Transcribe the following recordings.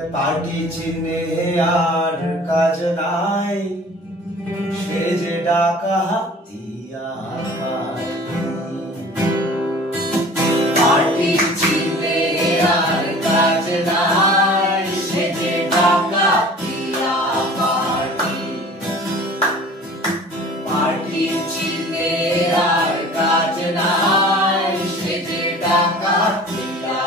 Party চিহ্নে আর কাজ নাই, সে যে ডাকা হাতিয়া পার্টি চিহ্নে আর কাজ নাই, সে যে ডাকা হাতিয়া পার্টি চিহ্নে আর কাজ নাই, সে যে ডাকা হাতিয়া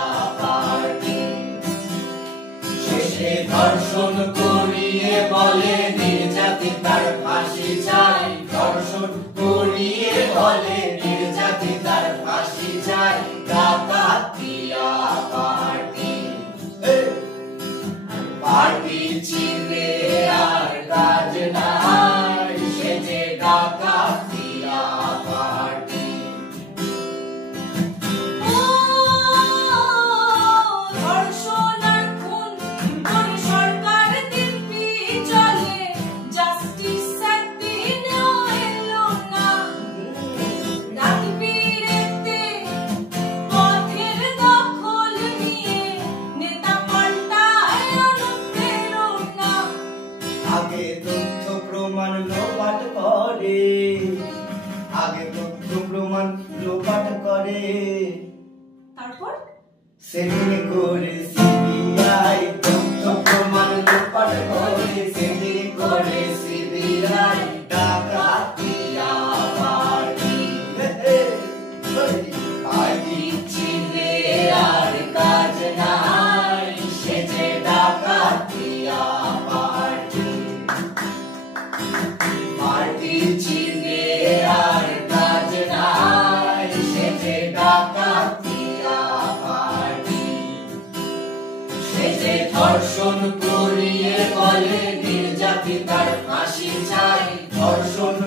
শেষে ধর্ষণ করিয়ে বলে নির্যাতিত তার ফাঁসি চাই, ধর্ষণ করিয়ে বলে নির্যাতিত তার ফাঁসি চাই। ডাকাতিয়া পার্টি, পার্টি চিহ্নে আর কাজ নাই, সে যে ডাকাতিয়া পার্টি। আগে তথ্য প্রমাণ লোপাট করে, আগে তথ্য প্রমাণ লোপাট করে, তারপর সেদিন করে সিবিআই তথ্য প্রমাণ লোপাট করে, সেদিন করে সিবিআই ডাকাতিয়া পার্টি। পার্টি চিহ্নে আর কাজ নাই, সে যে ডাকাতিয়া পার্টি। পার্টি চিহ্নে আর কাজ নাই, সে যে ডাকাতিয়া পার্টি। সে যে ধর্ষণ করিয়ে বলে নির্যাতিত তার ফাঁসি চাই, ধর্ষণ